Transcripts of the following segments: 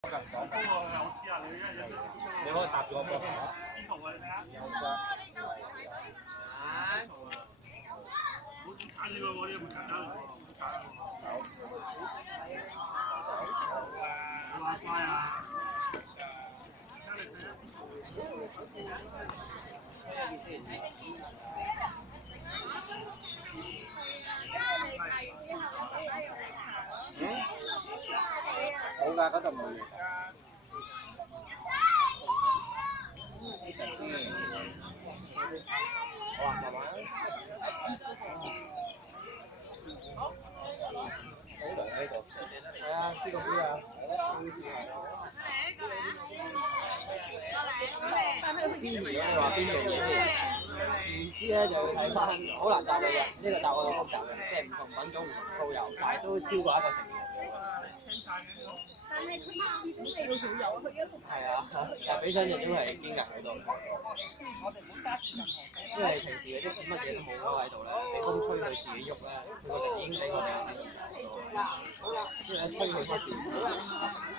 你可以搭住我膊頭。有㗎。睇呢個我啲冇揀啦，好乖啊！好㗎，嗰度冇嘢㗎。好啊，慢慢。好涼喺度。係啊，呢個杯啊。邊時你話邊樣嘢？唔知咧就要睇翻，好難答你嘅。呢個答案好複雜嘅，即係唔同品種唔同都有，但係都超過一個成年人。但係佢一次都未到上游，佢一路係啊，但係俾親人都係堅硬喺度。因為平時嗰啲乜嘢都冇咯喺度咧，你風吹佢自己喐咧，佢個人已經俾個命因為一吹佢嗰時，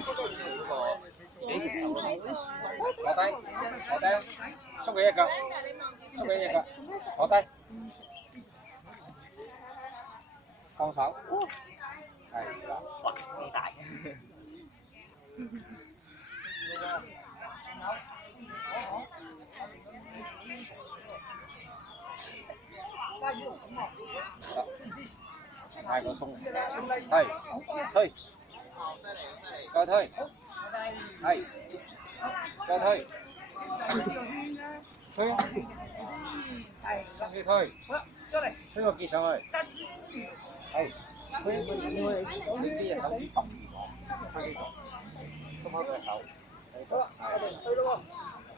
嗰個幾時頭啊？坐低，坐低，縮佢一腳，縮佢一腳，坐低，放手，係啦，哇，鬆晒。太過鬆，係，推，再推，係，再推，推啊，係，推，推個結上去，係，推，呢啲嘢手指揼住我，推呢個，鬆開隻手，係，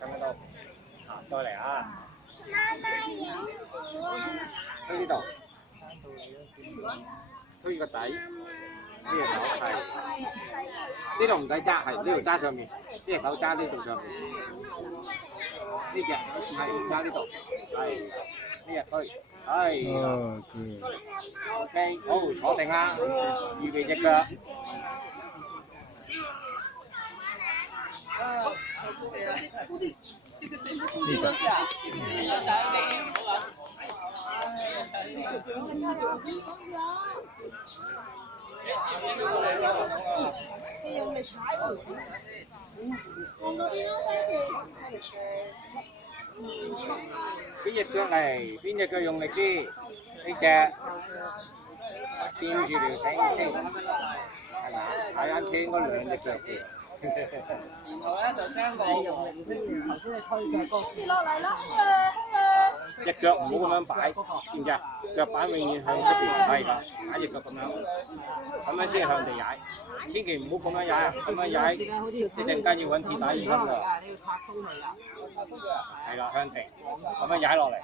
咁到，啊，再嚟啊，推呢度。推個底，呢隻手係，呢度唔使揸，係呢度揸上面，呢隻手揸呢度上面，呢隻係揸呢度，係呢隻推，係，OK， 好坐定啦，預備隻腳，你用嚟踩佢。邊隻腳嚟？邊隻腳用力啲？呢隻掂住條繩先，係嘛？睇啱先應該兩隻腳嘅。然後咧就將個用力先，頭先你推嘅嗰個落嚟啦，隻腳唔好咁樣擺，知唔知啊？腳板永遠向出邊，係㗎，擺隻腳咁樣先向地踩，千祈唔好咁樣踩啊！咁樣踩，一陣間要揾鐵打醫生㗎。係啦，向地，咁樣踩落嚟，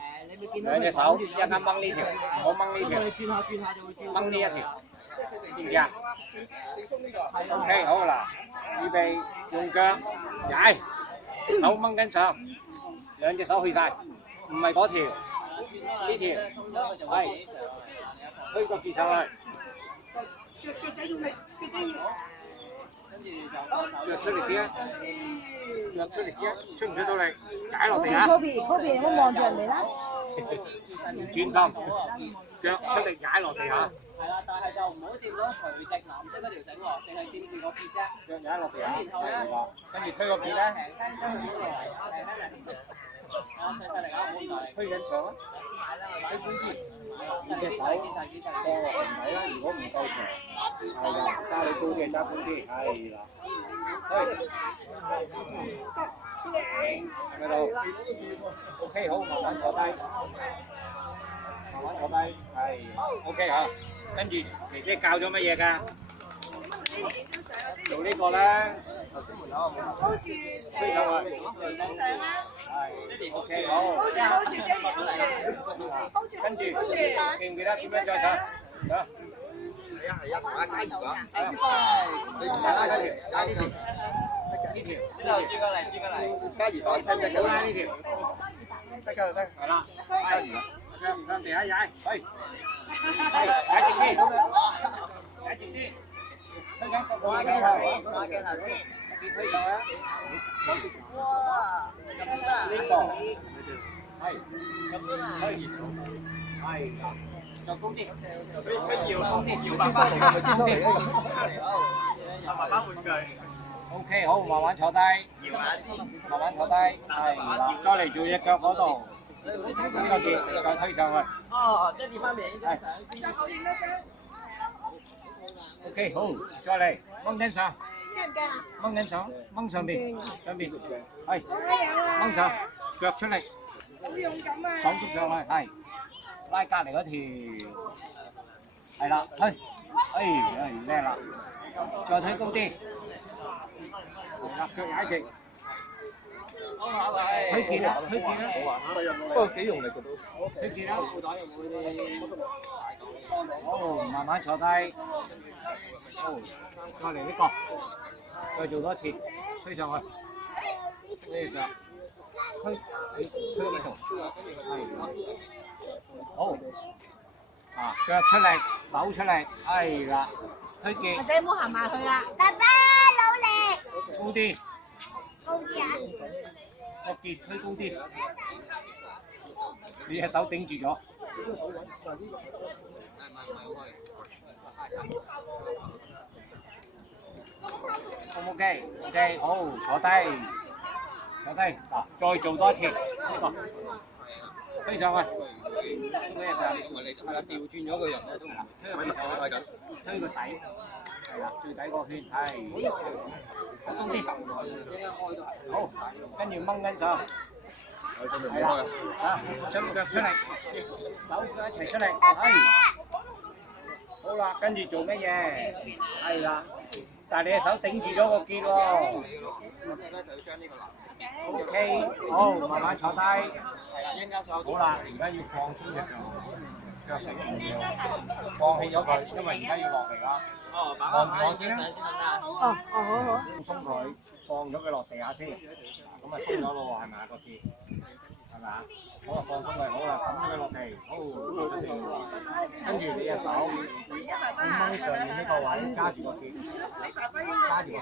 兩隻手一啱掹呢條，唔好掹呢條，掹呢一條，知唔知啊 ？OK， 好啦，預備用腳踩，手掹緊上，兩隻手去晒，唔係嗰條，呢條，係，推個結上去。腳出力啲啊！腳出力啲啊！出唔出到力？踩落地下。Kobe，我望住人哋啦。專心，腳出力踩落地下。係啦，但係就唔好掂到垂直藍色嗰條繩喎，淨係掂住個結啫。腳踩落地下。然後跟住推個結咧。細力啊，唔好大力。推緊上啊！推寬啲。呢隻手放落船底啦，如果唔夠長，係啦，揸你高嘅揸寬啲，係啦。喺度 ，OK 好，慢慢坐低，慢慢坐低，係 OK 嚇。跟住姐姐教咗乜嘢㗎？做呢個咧，頭先門口有冇？好似推上去，上啦。係 OK 好。好似跟住記唔記得點樣再上？上。係啊，同阿嘉怡講，你唔加呢條，呢度轉過嚟，轉過嚟。嘉怡講親得㗎啦，呢條，得㗎得。係啦，向地下踩，去，踩直啲，踩直啲，推緊個掛鏡頭先，掛鏡頭先。結推上去啊！哇！呢個係咁樣啊！係啦，再高啲，佢搖高啲，千秋嚟㗎，咪千秋嚟㗎。慢慢換句。OK，好，慢慢坐低，慢慢坐低，係啦，再嚟做隻腳嗰度，呢個結再推上去。哦，即係跌翻面已經係。OK，好，再嚟掹緊上，驚唔驚啊？掹緊上，掹上邊，上邊，係，我有啊。掹上，腳出嚟，好勇敢啊！手捉上去，係，拉隔離嗰條，係啦，推，叻啦，再推高啲，係啦，腳踩直，推結啦，推結啦，不過幾用力㗎都。推結啦，褲袋有冇嗰啲？好，慢慢坐低，好，再嚟呢個，再做多次，推上去，呢隻，推呢度，係，好，啊，腳出嚟，手出嚟，係啦，推結，仔唔好行埋去啦。爸爸努力。高啲，高啲啊！個結推高啲，你隻手頂住咗。O K，好，坐低，嗱，再做多一次呢個，推上去，咩㗎？係啦，調轉咗個人咧，都唔推個底，係啦，最底個圈，係，高啲，好，跟住掹緊上，係啦，啊，將腳出嚟，手腳一齊出嚟，係。好啦，跟住做乜嘢？係啦，但係你隻手頂住咗個結喎。O K，好，慢慢坐低。好啦，而家要放鬆隻腳成放棄咗佢，因為而家要落嚟啦。放住我先啦。好。放鬆佢，放咗佢落地下先。咁啊鬆咗咯喎，係咪啊個結？係咪啊？好啊，放鬆佢，好啦，揼佢落地，好，跟住你隻手掹上面呢個位，揸住個結，揸住個結，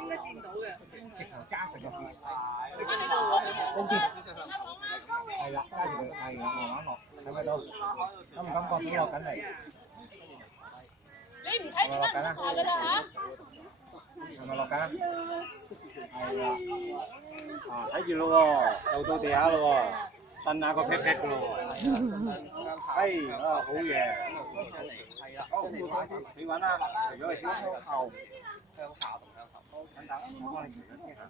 應該掂到嘅，直頭揸實個結，高啲，係啦，揸住佢，係啦，慢慢落，睇唔睇到？感唔感覺點落緊嚟？你唔睇點解唔下㗎啦嚇？係咪落緊啊？係啦，啊睇住咯喎，又到地下咯喎。蹬下個 pat pat 㗎咯喎，係啊好嘢，係啦，好你揾啦，除咗係向後，向下同向後，等等，我幫你調咗先嚇。